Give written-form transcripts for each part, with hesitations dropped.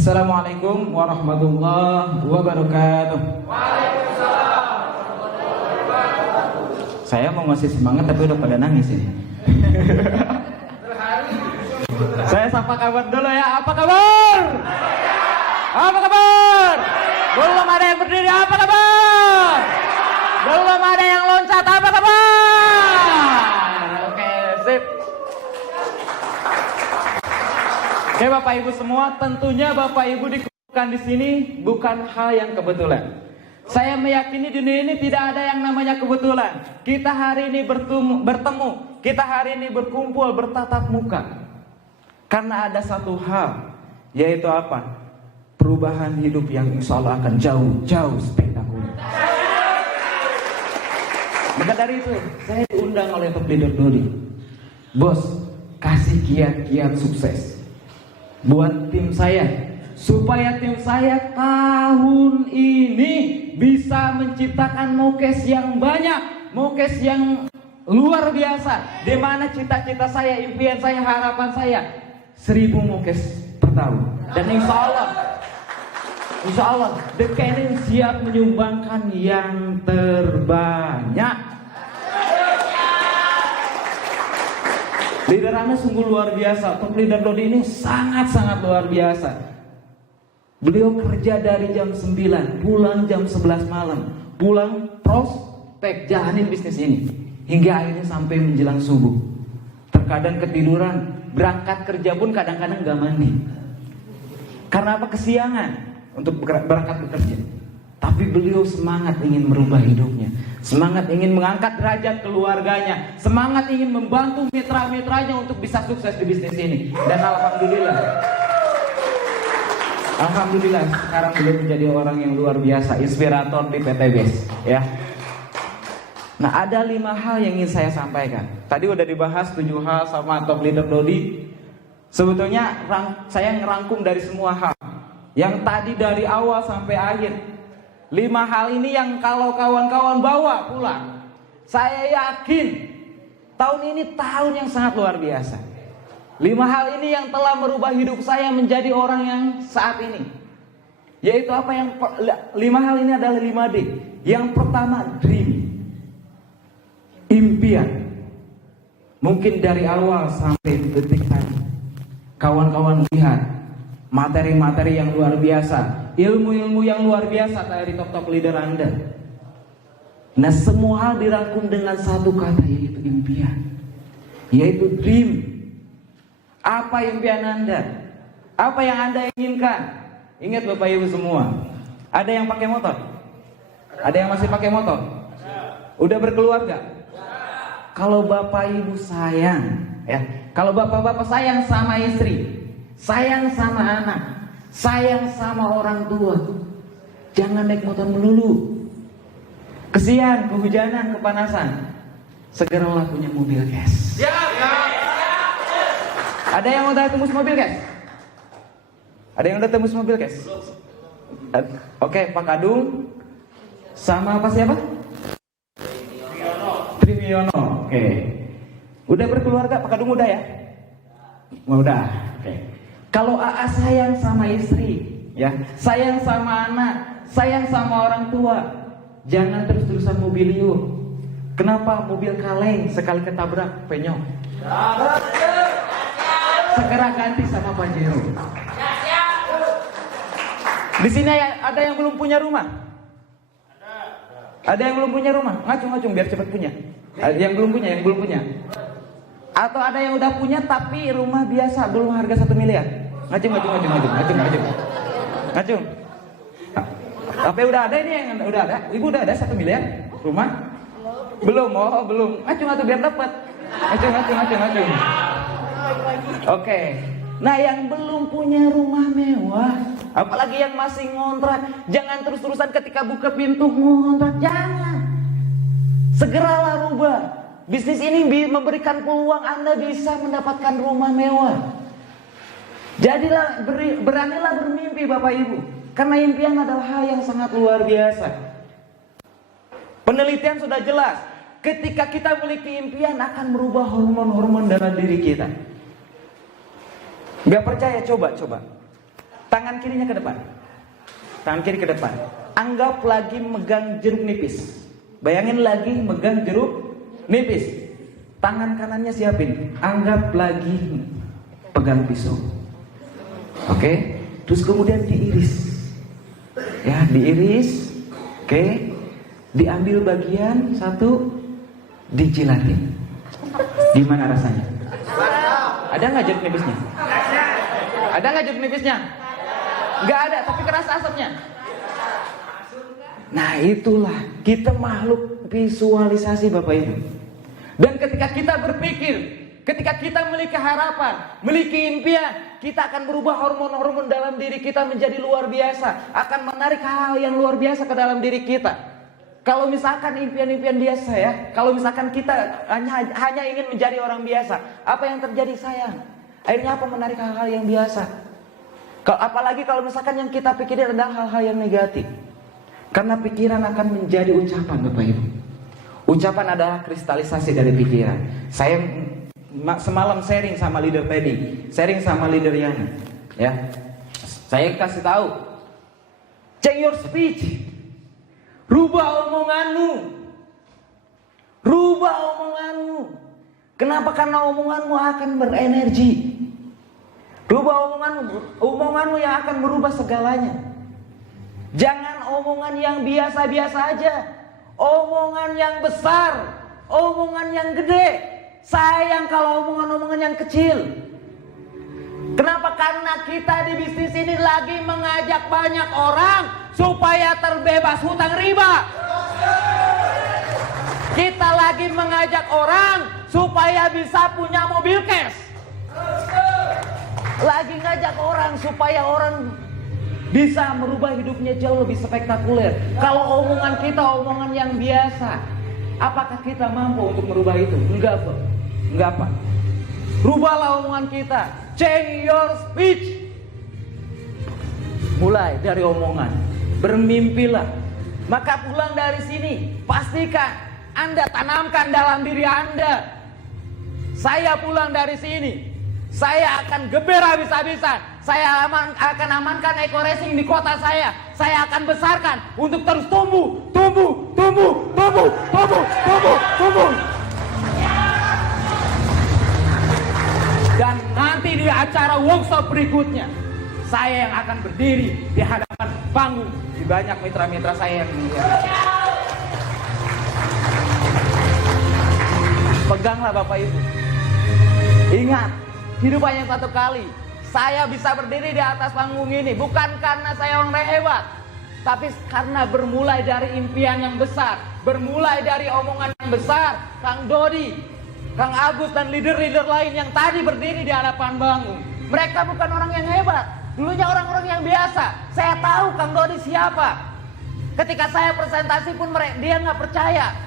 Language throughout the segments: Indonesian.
Assalamualaikum warahmatullahi wabarakatuh. Saya mau ngasih semangat tapi udah pada nangis ini. Saya sapa kabar dulu ya. Apa kabar? Apa kabar? Belum ada yang berdiri. Apa kabar? Belum ada yang loncat. Apa kabar? Oke, sip. Oke Bapak Ibu semua, tentunya Bapak Ibu dikumpulkan di sini bukan hal yang kebetulan. Saya meyakini dunia ini tidak ada yang namanya kebetulan. Kita hari ini bertemu, kita hari ini berkumpul bertatap muka. Karena ada satu hal, yaitu apa? Perubahan hidup yang insya Allah akan jauh-jauh spektakuler. Maka dari itu, saya diundang oleh Top Leader Dodi. Bos, kasih kiat-kiat sukses buat tim saya, supaya tim saya tahun ini bisa menciptakan mokes yang banyak, mokes yang luar biasa, di mana cita-cita saya, impian saya, harapan saya 1000 mokes per tahun. Dan insya Allah The Cannon siap menyumbangkan yang terbanyak. Leader Anda sungguh luar biasa. Top Leader Dodi ini sangat-sangat luar biasa. Beliau kerja dari jam 9, pulang jam 11 malam. Pulang prospek, jalanin bisnis ini hingga akhirnya sampai menjelang subuh. Terkadang ketiduran, berangkat kerja pun kadang-kadang gak mandi. Karena apa? Kesiangan untuk berangkat bekerja. Tapi beliau semangat ingin merubah hidupnya, semangat ingin mengangkat derajat keluarganya, semangat ingin membantu mitra-mitranya untuk bisa sukses di bisnis ini. Dan Alhamdulillah sekarang beliau menjadi orang yang luar biasa, inspirator di PT BES ya. Nah, ada 5 hal yang ingin saya sampaikan. Tadi udah dibahas 7 hal sama Top Leader Dodi. Sebetulnya saya ngerangkum dari semua hal yang tadi dari awal sampai akhir. 5 hal ini yang kalau kawan-kawan bawa pulang, saya yakin tahun ini tahun yang sangat luar biasa. 5 hal ini yang telah merubah hidup saya menjadi orang yang saat ini. Yaitu apa yang 5 hal ini adalah 5D. Yang pertama, dream. Impian. Mungkin dari awal sampai detik tadi, kawan-kawan lihat materi-materi yang luar biasa, ilmu-ilmu yang luar biasa dari top-top leader Anda. Nah, semua hal dirangkum dengan satu kata, yaitu impian, yaitu dream. Apa impian Anda? Apa yang Anda inginkan? Ingat Bapak Ibu semua, ada yang pakai motor? Ada yang masih pakai motor? Udah berkeluarga? Kalau Bapak Ibu sayang, ya, kalau bapak-bapak sayang sama istri, sayang sama anak, sayang sama orang tua, jangan naik motor melulu. Kesian, kehujanan, kepanasan. Segeralah punya mobil gas. Ada yang udah tembus mobil gas? Ada yang udah tembus mobil gas? Oke, Pak Kadung sama apa siapa? Triwiono. Oke. Udah berkeluarga, Pak Kadung udah ya? Udah. Oke. Kalau AA sayang sama istri, ya, sayang sama anak, sayang sama orang tua, jangan terus-terusan mobil liur. Kenapa? Mobil kaleng sekali ketabrak penyok. Segera ganti sama Pajero. Di sini ada yang belum punya rumah? Ada yang belum punya rumah? Ngacung-ngacung biar cepat punya. Yang belum punya. Atau ada yang udah punya tapi rumah biasa, belum harga 1 miliar. Ngacung. Tapi udah ada ini yang udah ada. Ibu udah ada 1 miliar rumah? Belum. Belum. Ngacung biar dapat. Ngacung. Oke. Nah, yang belum punya rumah mewah, apalagi yang masih ngontrak, jangan terus-terusan ketika buka pintu ngontrak, jangan. Segeralah rubah. Bisnis ini memberikan peluang Anda bisa mendapatkan rumah mewah. Jadilah, beranilah bermimpi Bapak Ibu. Karena impian adalah hal yang sangat luar biasa. Penelitian sudah jelas, ketika kita memiliki impian akan merubah hormon-hormon dalam diri kita. Gak percaya? Coba. Tangan kirinya ke depan. Tangan kiri ke depan. Anggap lagi megang jeruk nipis. Bayangin lagi megang jeruk nipis. Tangan kanannya siapin. Anggap lagi pegang pisau. Oke. Terus kemudian diiris. Ya, diiris. Oke. Diambil bagian satu, dijilatin. Gimana rasanya? Ada nggak jeruk nipisnya? Ada nggak jeruk nipisnya? Nggak ada, tapi kerasa asapnya. Nah itulah kita makhluk visualisasi Bapak Ibu. Dan ketika kita berpikir, ketika kita memiliki harapan, memiliki impian, kita akan berubah hormon-hormon dalam diri kita menjadi luar biasa, akan menarik hal-hal yang luar biasa ke dalam diri kita. Kalau misalkan impian-impian biasa ya, kalau misalkan kita hanya ingin menjadi orang biasa, apa yang terjadi sayang? Akhirnya apa? Menarik hal-hal yang biasa. Apalagi kalau misalkan yang kita pikirin adalah hal-hal yang negatif. Karena pikiran akan menjadi ucapan Bapak Ibu. Ucapan adalah kristalisasi dari pikiran. Saya semalam sharing sama leader Pedi, sharing sama leader Yana. Ya, saya kasih tahu, change your speech. Rubah omonganmu. Rubah omonganmu. Kenapa? Karena omonganmu akan berenergi. Rubah omonganmu yang akan merubah segalanya. Jangan omongan yang biasa-biasa aja. Omongan yang besar. Omongan yang gede. Sayang kalau omongan-omongan yang kecil. Kenapa? Karena kita di bisnis ini lagi mengajak banyak orang supaya terbebas hutang riba. Kita lagi mengajak orang supaya bisa punya mobil cash. Lagi ngajak orang supaya orang bisa merubah hidupnya jauh lebih spektakuler. Kalau omongan kita omongan yang biasa, apakah kita mampu untuk merubah itu? Enggak, Pak. Enggak, Pak. Rubahlah omongan kita. Change your speech. Mulai dari omongan. Bermimpilah. Maka pulang dari sini, pastikan Anda tanamkan dalam diri Anda. Saya pulang dari sini, saya akan geber habis-habisan. Saya akan amankan Eko Racing di kota saya. Saya akan besarkan untuk terus tumbuh. Dan nanti di acara workshop berikutnya, saya yang akan berdiri di hadapan panggung. Di banyak mitra-mitra saya yang peganglah Bapak Ibu. Ingat, hidup hanya satu kali. Saya bisa berdiri di atas panggung ini bukan karena saya orang hebat, tapi karena bermulai dari impian yang besar, bermulai dari omongan yang besar. Kang Dodi, Kang Agus dan leader-leader lain yang tadi berdiri di hadapan panggung, mereka bukan orang yang hebat, dulunya orang-orang yang biasa. Saya tahu Kang Dodi siapa. Ketika saya presentasi pun dia nggak percaya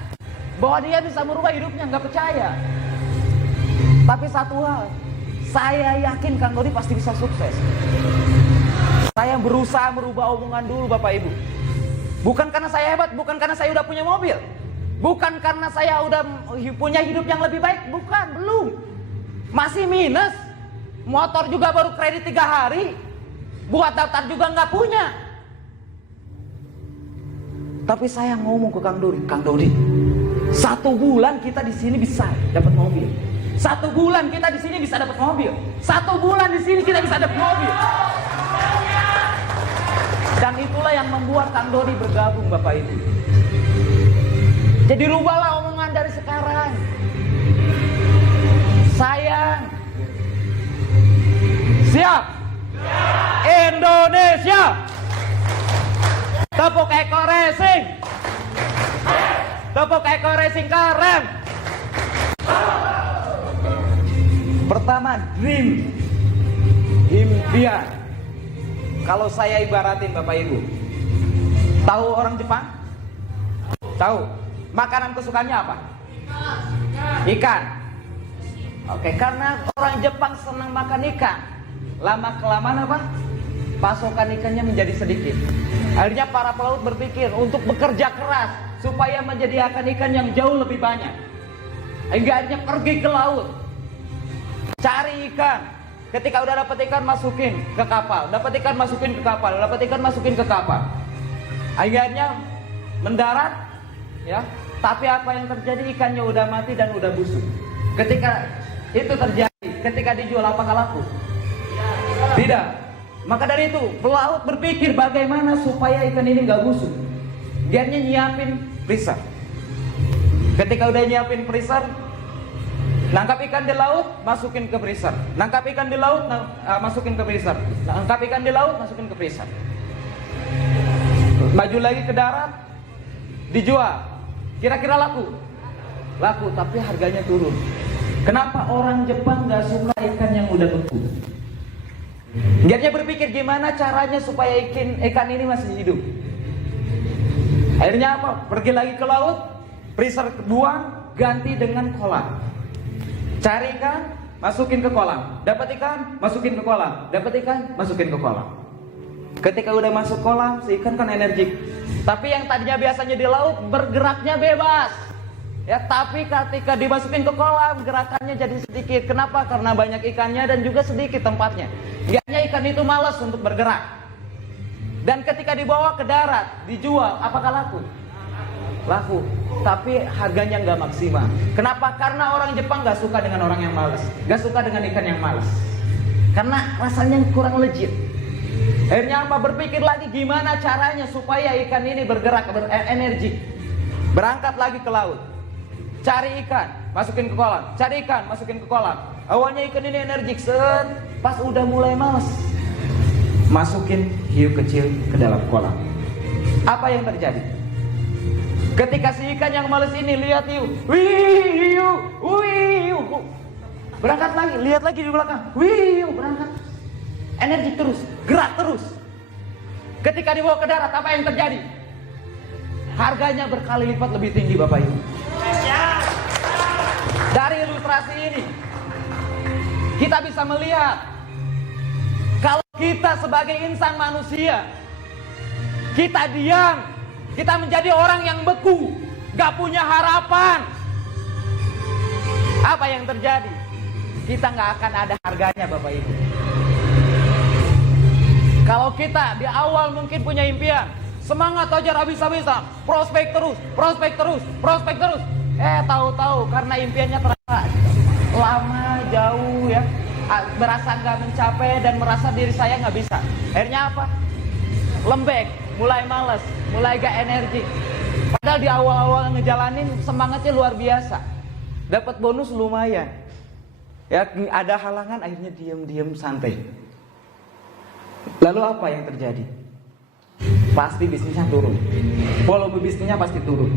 bahwa dia bisa merubah hidupnya, nggak percaya. Tapi satu hal, saya yakin Kang Dodi pasti bisa sukses. Saya berusaha merubah omongan dulu Bapak Ibu. Bukan karena saya hebat, bukan karena saya udah punya mobil, bukan karena saya udah punya hidup yang lebih baik, bukan, belum. Masih minus. Motor juga baru kredit 3 hari. Buat daftar juga nggak punya. Tapi saya ngomong ke Kang Dodi, 1 bulan kita di sini bisa dapat mobil. 1 bulan kita di sini bisa dapat mobil. 1 bulan di sini kita bisa dapat mobil. Dan itulah yang membuat Kang Dodi bergabung Bapak Ibu. Jadi rubahlah omongan dari sekarang. Sayang. Siap. Indonesia. Tepuk Eko Racing. Tepuk Eko Racing keren. Pertama, dream. Impian. Kalau saya ibaratin Bapak Ibu, tahu orang Jepang? Tahu. Makanan kesukaannya apa? Ikan. Oke, karena orang Jepang senang makan ikan. Lama-kelamaan apa? Pasokan ikannya menjadi sedikit. Akhirnya para pelaut berpikir untuk bekerja keras supaya menyediakan ikan yang jauh lebih banyak. Hingga akhirnya pergi ke laut, cari ikan. Ketika udah dapat ikan, masukin ke kapal. Dapat ikan, masukin ke kapal. Dapat ikan, masukin ke kapal. Akhirnya mendarat, ya. Tapi apa yang terjadi? Ikannya udah mati dan udah busuk. Ketika itu terjadi, ketika dijual, apakah laku? Tidak. Maka dari itu, pelaut berpikir bagaimana supaya ikan ini nggak busuk. Dianya nyiapin freezer. Ketika udah nyiapin freezer, nangkap ikan di laut, masukin ke freezer. Nangkap ikan di laut, masukin ke freezer. Nangkap ikan di laut, masukin ke freezer. Maju lagi ke darat, dijual. Kira-kira laku? Laku, tapi harganya turun. Kenapa orang Jepang nggak suka ikan yang udah beku? Dia berpikir gimana caranya supaya ikan ini masih hidup. Akhirnya apa? Pergi lagi ke laut, freezer buang, ganti dengan kolam. Cari ikan, masukin ke kolam. Dapat ikan, masukin ke kolam. Dapat ikan, masukin ke kolam. Ketika udah masuk kolam, si ikan kan energik. Tapi yang tadinya biasanya di laut, bergeraknya bebas. Ya, tapi ketika dimasukin ke kolam, gerakannya jadi sedikit. Kenapa? Karena banyak ikannya dan juga sedikit tempatnya. Biasanya ikan itu malas untuk bergerak. Dan ketika dibawa ke darat, dijual, apakah laku? Laku. Tapi harganya nggak maksimal. Kenapa? Karena orang Jepang nggak suka dengan orang yang malas, nggak suka dengan ikan yang malas. Karena rasanya kurang legit. Akhirnya apa? Berpikir lagi gimana caranya supaya ikan ini bergerak, berenergi. Berangkat lagi ke laut. Cari ikan, masukin ke kolam. Cari ikan, masukin ke kolam. Awalnya ikan ini energik, pas udah mulai malas, masukin hiu kecil ke dalam kolam. Apa yang terjadi? Ketika si ikan yang malas ini lihat hiu, hiu, berangkat lagi, lihat lagi di belakang, hiu, berangkat. Energi terus, gerak terus. Ketika dibawa ke darat, apa yang terjadi? Harganya berkali lipat lebih tinggi, Bapak Ibu. Dari ilustrasi ini, kita bisa melihat kalau kita sebagai insan manusia, kita diam, kita menjadi orang yang beku, gak punya harapan. Apa yang terjadi? Kita gak akan ada harganya, Bapak Ibu. Kalau kita di awal mungkin punya impian, semangat aja habis-habisan, prospek terus, prospek terus, prospek terus. Tahu-tahu karena impiannya terasa lama, jauh ya, berasa nggak mencapai dan merasa diri saya nggak bisa. Akhirnya apa? Lembek, mulai malas, mulai gak energi. Padahal di awal-awal ngejalanin semangatnya luar biasa, dapat bonus lumayan. Ya, ada halangan, akhirnya diam-diam santai. Lalu apa yang terjadi? Pasti bisnisnya turun, volume bisnisnya pasti turun.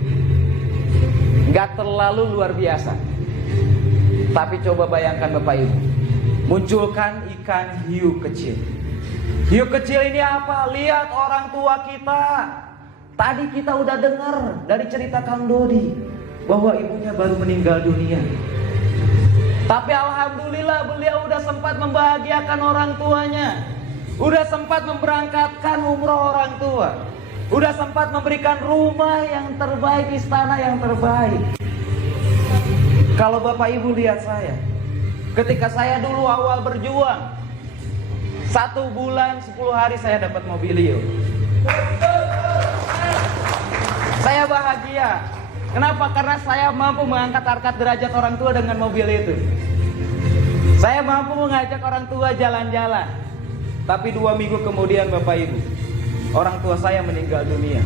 Gak terlalu luar biasa. Tapi coba bayangkan Bapak Ibu, munculkan ikan hiu kecil. Hiu kecil ini apa? Lihat orang tua kita. Tadi kita udah dengar dari cerita Kang Dodi bahwa ibunya baru meninggal dunia. Tapi alhamdulillah beliau udah sempat membahagiakan orang tuanya. Udah sempat memberangkatkan umroh orang tua. Udah sempat memberikan rumah yang terbaik, istana yang terbaik. Kalau Bapak Ibu lihat saya, ketika saya dulu awal berjuang, 1 bulan 10 hari saya dapat mobilio. Saya bahagia. Kenapa? Karena saya mampu mengangkat harkat derajat orang tua dengan mobil itu. Saya mampu mengajak orang tua jalan-jalan. Tapi 2 minggu kemudian Bapak Ibu, orang tua saya meninggal dunia.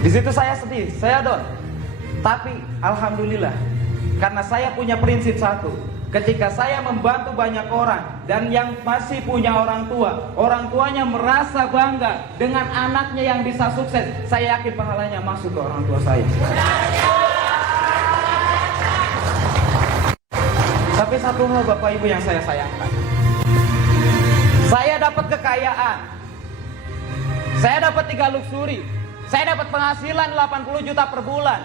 Di situ saya sedih, saya down. Tapi alhamdulillah, karena saya punya prinsip satu. Ketika saya membantu banyak orang dan yang masih punya orang tuanya merasa bangga dengan anaknya yang bisa sukses, saya yakin pahalanya masuk ke orang tua saya. Tapi satu hal Bapak Ibu yang saya sayangkan, saya dapat kekayaan, saya dapat 3 luxury, saya dapat penghasilan 80 juta per bulan,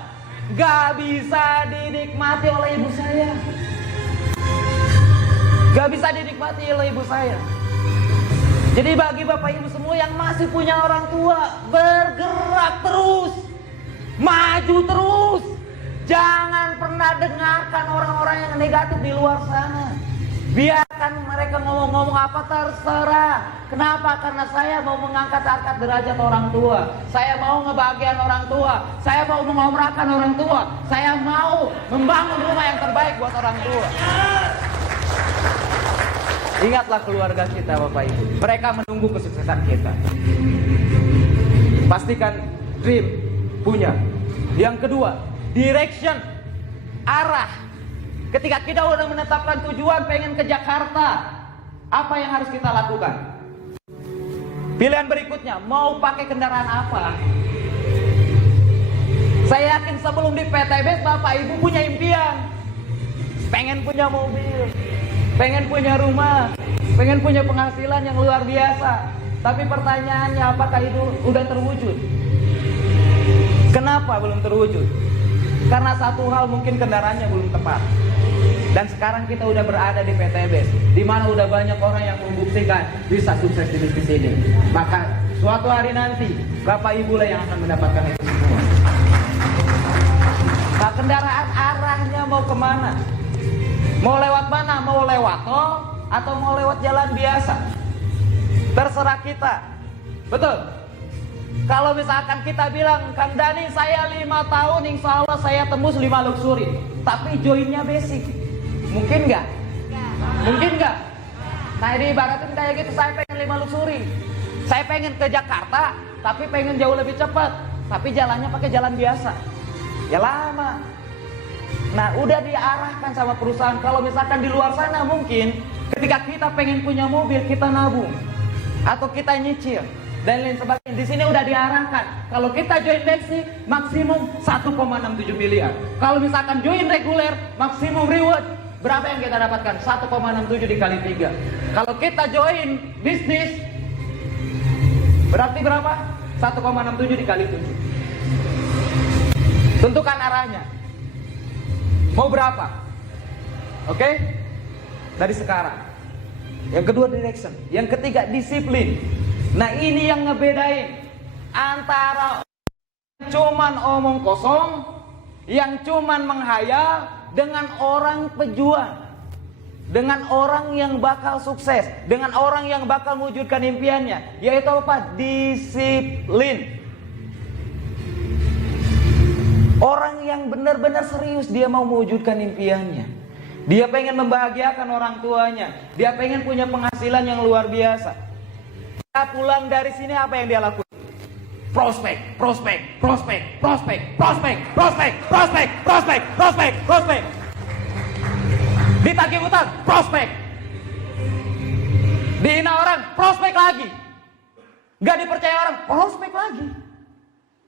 gak bisa dinikmati oleh ibu saya. Gak bisa dinikmati oleh ibu saya. Jadi bagi Bapak Ibu semua yang masih punya orang tua, bergerak terus, maju terus. Jangan pernah dengarkan orang-orang yang negatif di luar sana. Biar Kan mereka ngomong-ngomong apa terserah. Kenapa? Karena saya mau mengangkat derajat orang tua. Saya mau ngebahagiain orang tua. Saya mau mengomrahkan orang tua. Saya mau membangun rumah yang terbaik buat orang tua. Ingatlah keluarga kita, Bapak Ibu. Mereka menunggu kesuksesan kita. Pastikan dream punya. Yang kedua, direction, arah. Ketika kita udah menetapkan tujuan pengen ke Jakarta, apa yang harus kita lakukan? Pilihan berikutnya, mau pakai kendaraan apa? Saya yakin sebelum di PTB, Bapak Ibu punya impian. Pengen punya mobil, pengen punya rumah, pengen punya penghasilan yang luar biasa. Tapi pertanyaannya, apakah itu udah terwujud? Kenapa belum terwujud? Karena satu hal, mungkin kendaraannya belum tepat. Dan sekarang kita udah berada di PTBS, di mana udah banyak orang yang membuktikan bisa sukses di bisnis ini. Maka suatu hari nanti Bapak Ibu lah yang akan mendapatkan itu semua. Nah, kendaraan arahnya mau kemana? Mau lewat mana? Mau lewat tol atau mau lewat jalan biasa? Terserah kita. Betul? Kalau misalkan kita bilang, Kang Dani saya 5 tahun insya Allah saya tembus 5 luxury, tapi joinnya basic, mungkin nggak? Mungkin nggak? Nah ini ibaratin kayak gitu, saya pengen 5 luxury, saya pengen ke Jakarta, tapi pengen jauh lebih cepat, tapi jalannya pakai jalan biasa, ya lama. Nah udah diarahkan sama perusahaan. Kalau misalkan di luar sana mungkin ketika kita pengen punya mobil, kita nabung atau kita nyicil dan lain sebagainya. Di sini udah diarahkan. Kalau kita join basic maksimum 1,67 miliar. Kalau misalkan join reguler maksimum reward berapa yang kita dapatkan? 1,67 dikali 3. Kalau kita join bisnis berarti berapa? 1,67 dikali 7. Tentukan arahnya. Mau berapa? Oke? Dari sekarang. Yang kedua direction. Yang ketiga disiplin. Nah ini yang ngebedain antara cuman omong kosong, yang cuman menghayal, dengan orang pejuang, dengan orang yang bakal sukses, dengan orang yang bakal mewujudkan impiannya, yaitu apa? Disiplin. Orang yang benar-benar serius dia mau mewujudkan impiannya. Dia pengen membahagiakan orang tuanya, dia pengen punya penghasilan yang luar biasa. Pulang dari sini apa yang dia lakukan? Prospek, prospek, prospek, prospek, prospek, prospek, prospek, prospek, prospek, prospek. Ditagih utang, prospek. Dihina orang, prospek lagi. Gak dipercaya orang, prospek lagi.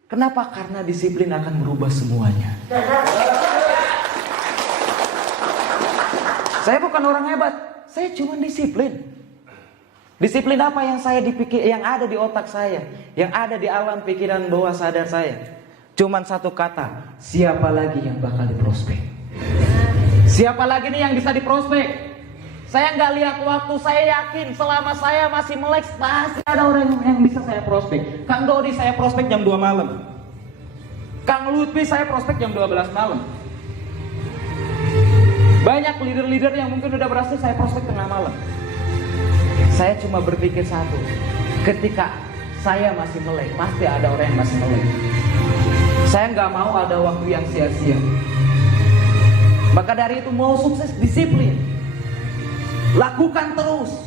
Kenapa? Karena disiplin akan merubah semuanya. Saya bukan orang hebat, saya cuma disiplin. Disiplin apa yang saya dipikir, yang ada di otak saya, yang ada di alam pikiran bawah sadar saya. Cuman satu kata, siapa lagi yang bakal diprospek? Siapa lagi nih yang bisa diprospek? Saya nggak lihat waktu, saya yakin selama saya masih melek pasti ada orang yang bisa saya prospek. Kang Dodi saya prospek jam 2 malam. Kang Lutfi saya prospek jam 12 malam. Banyak leader-leader yang mungkin udah berhasil saya prospek tengah malam. Saya cuma berpikir satu, ketika saya masih melek, pasti ada orang yang masih melek. Saya nggak mau ada waktu yang sia-sia. Maka dari itu mau sukses disiplin, lakukan terus,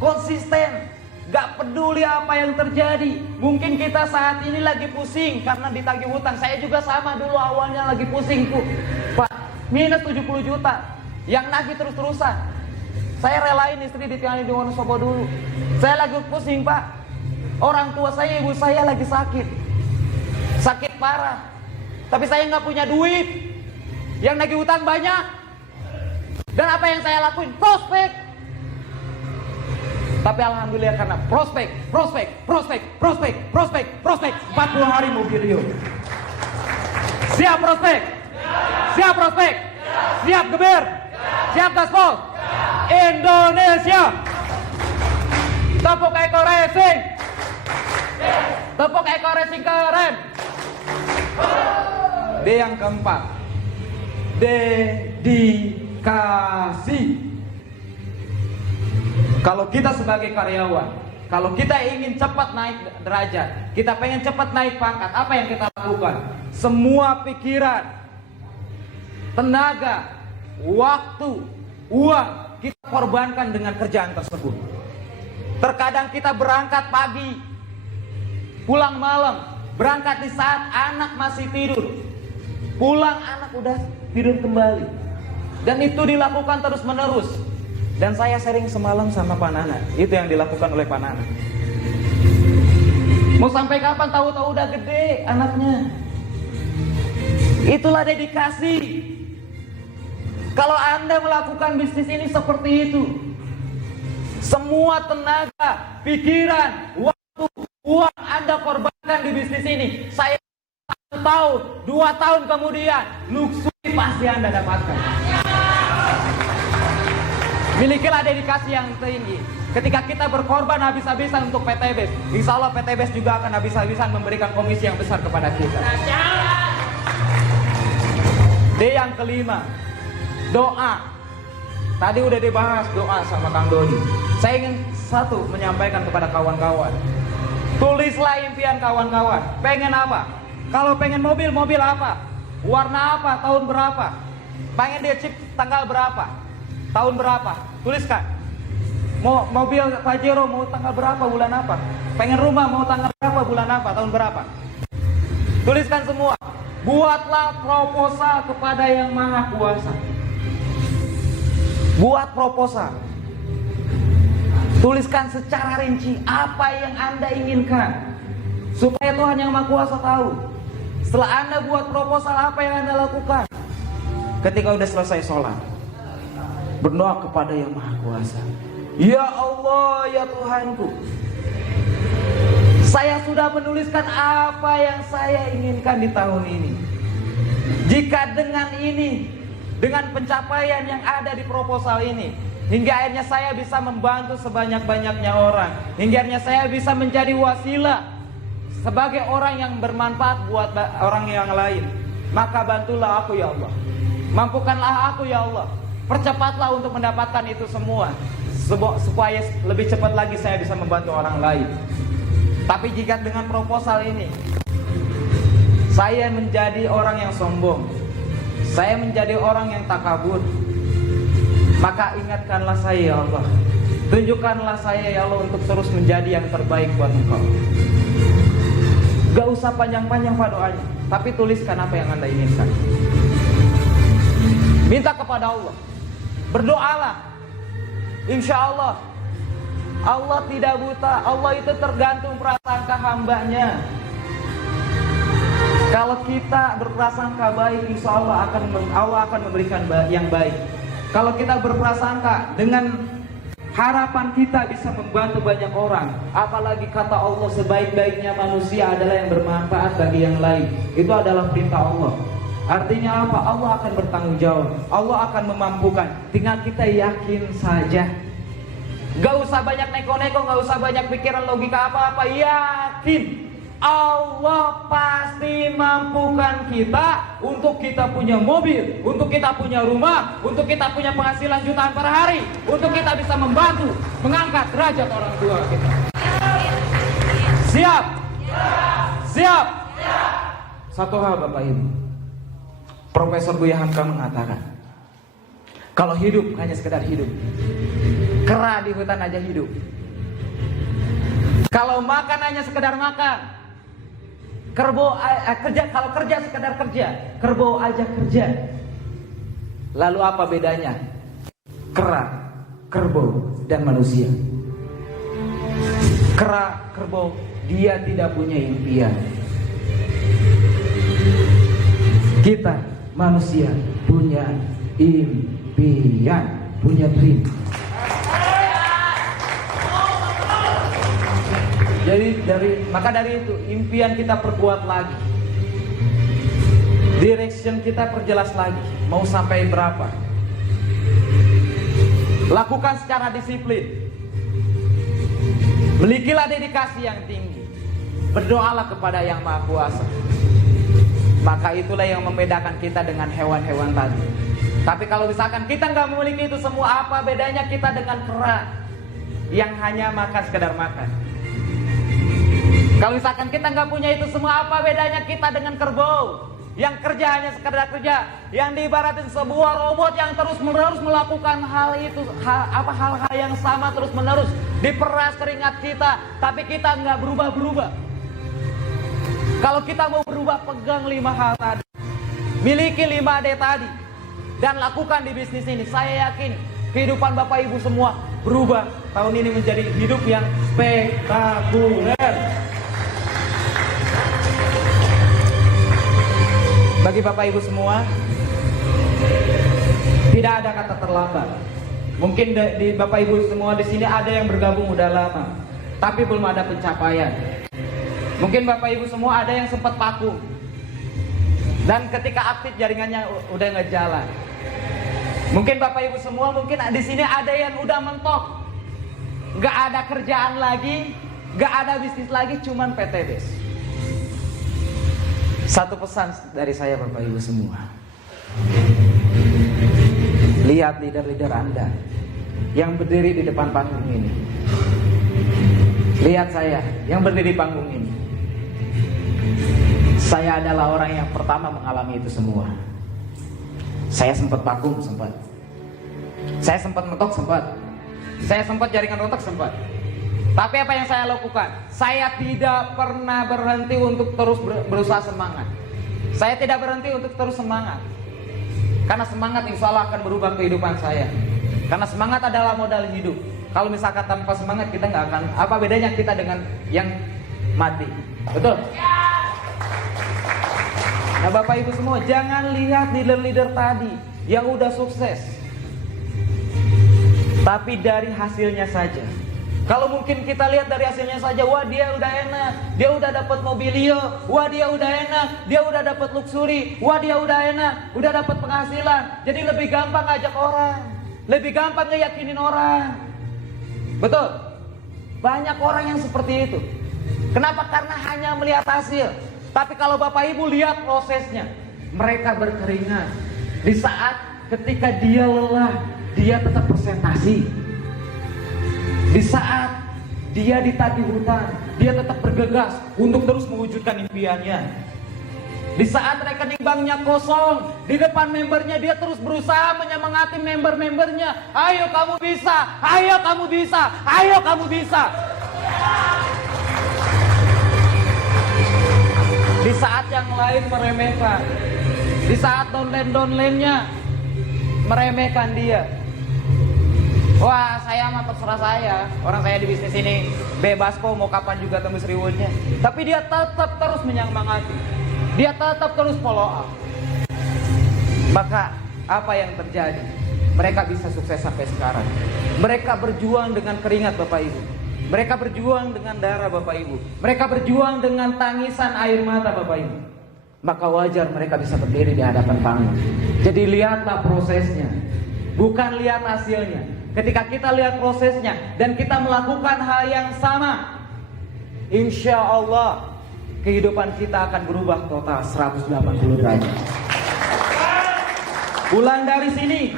konsisten, gak peduli apa yang terjadi. Mungkin kita saat ini lagi pusing karena ditagih hutang. Saya juga sama dulu awalnya lagi pusing Pak, minus 70 juta, yang nagih terus-terusan. Saya relain istri ditinggalin di Wonosobo dulu. Saya lagi pusing Pak. Orang tua saya, ibu saya lagi sakit. Sakit parah. Tapi saya nggak punya duit. Yang nagih utang banyak. Dan apa yang saya lakuin? Prospek. Tapi alhamdulillah karena prospek, prospek, prospek, prospek, prospek, prospek. 40 hari mobilio. Siap prospek? Siap prospek? Siap geber? Siap gaspol? Indonesia. Tepuk Eko Racing. Tepuk Eko Racing keren. D yang keempat, dedikasi. Kalau kita sebagai karyawan, kalau kita ingin cepat naik derajat, kita pengen cepat naik pangkat, apa yang kita lakukan? Semua pikiran, tenaga, waktu, uang kita korbankan dengan kerjaan tersebut. Terkadang kita berangkat pagi, pulang malam, berangkat di saat anak masih tidur, pulang anak udah tidur kembali, dan itu dilakukan terus menerus. Dan saya sering semalam sama Pak Nana, itu yang dilakukan oleh Pak Nana. Mau sampai kapan? Tahu-tahu udah gede anaknya. Itulah dedikasi. Kalau Anda melakukan bisnis ini seperti itu, semua tenaga, pikiran, waktu, uang Anda korbankan di bisnis ini, saya 1 tahun, 2 tahun kemudian, luxury pasti Anda dapatkan. Milikilah dedikasi yang tinggi. Ketika kita berkorban habis-habisan untuk PTBS, insya Allah PTBS juga akan habis-habisan memberikan komisi yang besar kepada kita. D yang kelima, doa. Tadi udah dibahas doa sama Kang Dodi. Saya ingin satu menyampaikan kepada kawan-kawan. Tulislah impian kawan-kawan. Pengen apa? Kalau pengen mobil, mobil apa? Warna apa? Tahun berapa? Pengen dia chip tanggal berapa? Tahun berapa? Tuliskan. Mau mobil Pajero mau tanggal berapa? Bulan apa? Pengen rumah mau tanggal berapa? Bulan apa? Tahun berapa? Tuliskan semua. Buatlah proposal kepada Yang Maha Kuasa. Buat proposal. Tuliskan secara rinci apa yang Anda inginkan, supaya Tuhan Yang Maha Kuasa tahu. Setelah Anda buat proposal, apa yang Anda lakukan? Ketika udah selesai sholat, berdoa kepada Yang Maha Kuasa. Ya Allah, ya Tuhanku, saya sudah menuliskan apa yang saya inginkan di tahun ini. Jika dengan ini, dengan pencapaian yang ada di proposal ini, hingga akhirnya saya bisa membantu sebanyak-banyaknya orang, hingga akhirnya saya bisa menjadi wasilah sebagai orang yang bermanfaat buat orang yang lain, maka bantulah aku ya Allah, mampukanlah aku ya Allah, percepatlah untuk mendapatkan itu semua, supaya lebih cepat lagi saya bisa membantu orang lain. Tapi jika dengan proposal ini saya menjadi orang yang sombong, saya menjadi orang yang takabur, maka ingatkanlah saya ya Allah, tunjukkanlah saya ya Allah untuk terus menjadi yang terbaik buat Engkau. Gak usah panjang-panjang Pak doanya, tapi tuliskan apa yang Anda inginkan. Minta kepada Allah, berdoalah. Insya Allah, Allah tidak buta. Allah itu tergantung prasangka hambanya. Kalau kita berprasangka baik, insya Allah akan memberikan yang baik. Kalau kita berprasangka dengan harapan kita bisa membantu banyak orang, apalagi kata Allah, sebaik-baiknya manusia adalah yang bermanfaat bagi yang lain. Itu adalah perintah Allah. Artinya apa? Allah akan bertanggung jawab, Allah akan memampukan. Tinggal kita yakin saja. Gak usah banyak neko-neko, gak usah banyak pikiran logika apa-apa. Yakin Allah pasti mampukan kita untuk kita punya mobil, untuk kita punya rumah, untuk kita punya penghasilan jutaan per hari, untuk kita bisa membantu mengangkat derajat orang tua kita. Siap? Siap? Satu hal Bapak Ibu, Profesor Buya Hamka mengatakan, kalau hidup hanya sekedar hidup, kera di hutan aja hidup. Kalau makan hanya sekedar makan, kerja, kalau kerja sekedar kerja, kerbau aja kerja. Lalu apa bedanya kera, kerbau, dan manusia? Kera, kerbau, dia tidak punya impian. Kita manusia punya impian, punya dream. Jadi maka dari itu impian kita perkuat lagi, direction kita perjelas lagi. Mau sampai berapa? Lakukan secara disiplin. Milikilah dedikasi yang tinggi. Berdoalah kepada Yang Maha Kuasa. Maka itulah yang membedakan kita dengan hewan-hewan tadi. Tapi kalau misalkan kita nggak memiliki itu semua, apa bedanya kita dengan kera? yang hanya makan sekedar makan. Kalau misalkan kita nggak punya itu semua, apa bedanya kita dengan kerbau yang kerja hanya sekedar kerja, yang diibaratin sebuah robot yang terus-menerus melakukan hal itu, hal-hal yang sama terus-menerus, diperas keringat kita, tapi kita nggak berubah-berubah. Kalau kita mau berubah, pegang 5 hal tadi, miliki 5D tadi, dan lakukan di bisnis ini. Saya yakin kehidupan Bapak Ibu semua berubah tahun ini menjadi hidup yang spektakuler. Bagi Bapak Ibu semua, tidak ada kata terlambat. Mungkin di Bapak Ibu semua di sini ada yang bergabung udah lama, tapi belum ada pencapaian. Mungkin Bapak Ibu semua ada yang sempat vakum, dan ketika aktif jaringannya udah nggak jalan. Mungkin Bapak Ibu semua, mungkin di sini ada yang udah mentok, nggak ada kerjaan lagi, nggak ada bisnis lagi, cuman PTBS. Satu pesan dari saya Bapak Ibu semua, lihat leader-leader Anda yang berdiri di depan panggung ini. Lihat saya yang berdiri di panggung ini. Saya adalah orang yang pertama mengalami itu semua. Saya sempat vakum, sempat. Saya sempat mentok, sempat. Saya sempat jaringan rontok, sempat. Tapi apa yang saya lakukan? Saya tidak pernah berhenti untuk terus berusaha semangat. Saya tidak berhenti untuk terus semangat. Karena semangat insya Allah akan berubah kehidupan saya. Karena semangat adalah modal hidup. Kalau misalkan tanpa semangat kita nggak akan, apa bedanya kita dengan yang mati? Betul? Nah Bapak Ibu semua, jangan lihat leader-leader tadi yang udah sukses, tapi dari hasilnya saja. Kalau mungkin kita lihat dari hasilnya saja, wah dia udah enak, dia udah dapat mobilio, wah dia udah enak, dia udah dapat luxury, wah dia udah enak, udah dapat penghasilan. Jadi lebih gampang ngajak orang, lebih gampang ngeyakinin orang. Betul? Banyak orang yang seperti itu. Kenapa? Karena hanya melihat hasil. Tapi kalau Bapak Ibu lihat prosesnya, mereka berkeringat. Di saat ketika dia lelah, dia tetap presentasi. Di saat dia ditagih hutang, dia tetap bergegas untuk terus mewujudkan impiannya. Di saat rekening banknya kosong, di depan membernya dia terus berusaha menyemangati member-membernya. Ayo kamu bisa, ayo kamu bisa, ayo kamu bisa. Di saat yang lain meremehkan, di saat downline-nya meremehkan dia. Wah saya mah terserah saya, orang saya di bisnis ini bebas kok, mau kapan juga tembus rewardnya. Tapi dia tetap terus menyemangati, dia tetap terus follow up. Maka apa yang terjadi? Mereka bisa sukses sampai sekarang. Mereka berjuang dengan keringat Bapak Ibu, mereka berjuang dengan darah Bapak Ibu, mereka berjuang dengan tangisan air mata Bapak Ibu. Maka wajar mereka bisa berdiri di hadapan panggung. Jadi lihatlah prosesnya, bukan lihat hasilnya. Ketika kita lihat prosesnya dan kita melakukan hal yang sama, insya Allah kehidupan kita akan berubah total 180 derajat. Ulang dari sini.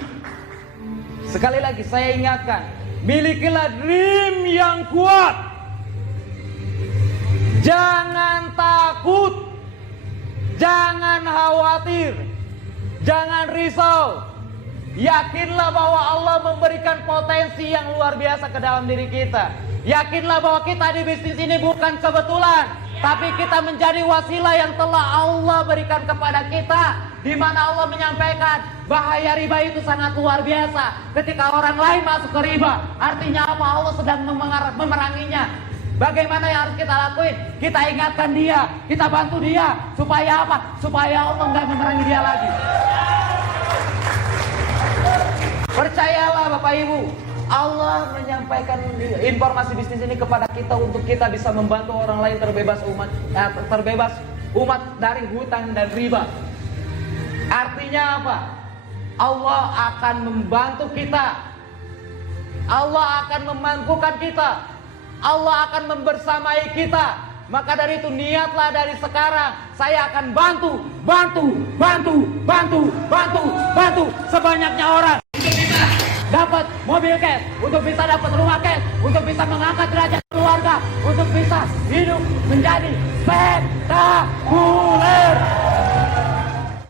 Sekali lagi saya ingatkan, milikilah dream yang kuat. Jangan takut, jangan khawatir, jangan risau. Yakinlah bahwa Allah memberikan potensi yang luar biasa ke dalam diri kita. Yakinlah bahwa kita di bisnis ini bukan kebetulan, tapi kita menjadi wasilah yang telah Allah berikan kepada kita, di mana Allah menyampaikan bahaya riba itu sangat luar biasa. Ketika orang lain masuk ke riba, artinya apa? Allah sedang memeranginya. Bagaimana yang harus kita lakuin? Kita ingatkan dia, kita bantu dia, supaya apa? Supaya Allah nggak memerangi dia lagi. Percayalah Bapak Ibu, Allah menyampaikan informasi bisnis ini kepada kita untuk kita bisa membantu orang lain terbebas umat dari hutang dan riba. Artinya apa? Allah akan membantu kita, Allah akan memampukan kita, Allah akan membersamai kita. Maka dari itu niatlah dari sekarang, saya akan bantu sebanyaknya orang. dapat mobil cash, untuk bisa dapat rumah cash, untuk bisa mengangkat derajat keluarga, untuk bisa hidup menjadi spektakuler.